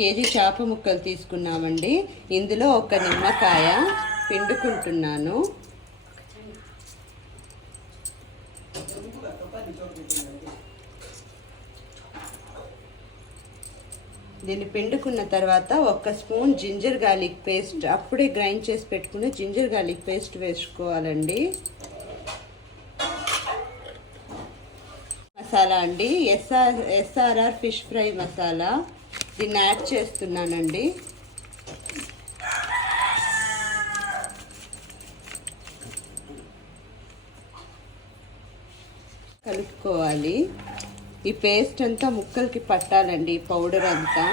KG చేప ముక్కలు తీసుకున్నామండి. ఇందులో ఒక నిమ్మకాయ పిండుకుంటున్నాను. దీన్ని పిండుకున్న తర్వాత 1 స్పూన్ జింజర్ గార్లిక్ పేస్ట్, అప్పుడే గ్రైండ్ చేసి పెట్టుకుని జింజర్ గార్లిక్ పేస్ట్ వేసుకోవాలండి. మసాలా అండి, ఎస్ఆర్ఆర్ ఫిష్ ఫ్రై మసాలా, దీన్ని యాడ్ చేస్తున్నానండి. కలుపుకోవాలి. ఈ పేస్ట్ అంతా ముక్కలకి పట్టాలండి, పౌడర్ అంతా.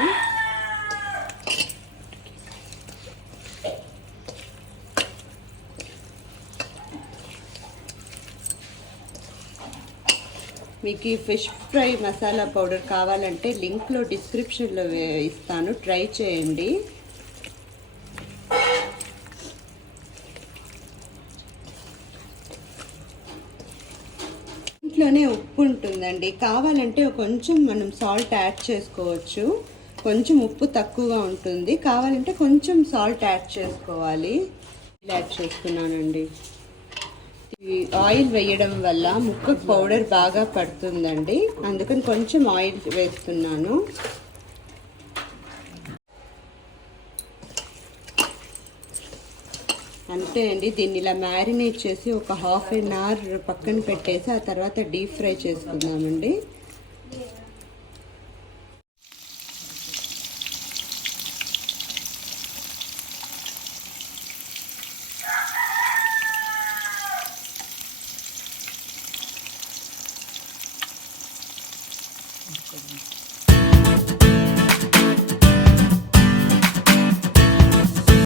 మీకు ఈ ఫిష్ ఫ్రై మసాలా పౌడర్ కావాలంటే లింక్లో డిస్క్రిప్షన్లో ఇస్తాను, ట్రై చేయండి. ఇంట్లోనే ఉప్పు ఉంటుందండి, కావాలంటే కొంచెం మనం సాల్ట్ యాడ్ చేసుకోవచ్చు. కొంచెం ఉప్పు తక్కువగా ఉంటుంది, కావాలంటే కొంచెం సాల్ట్ యాడ్ చేసుకోవాలి. యాడ్ చేసుకున్నానండి. ఈ ఆయిల్ వేయడం వల్ల ముక్కకు పౌడర్ బాగా పడుతుందండి, అందుకని కొంచెం ఆయిల్ వేస్తున్నాను. అంతే అండి. దీన్ని ఇలా మ్యారినేట్ చేసి ఒక ½ an hour పక్కన పెట్టేసి ఆ తర్వాత డీప్ ఫ్రై చేసుకుందామండి.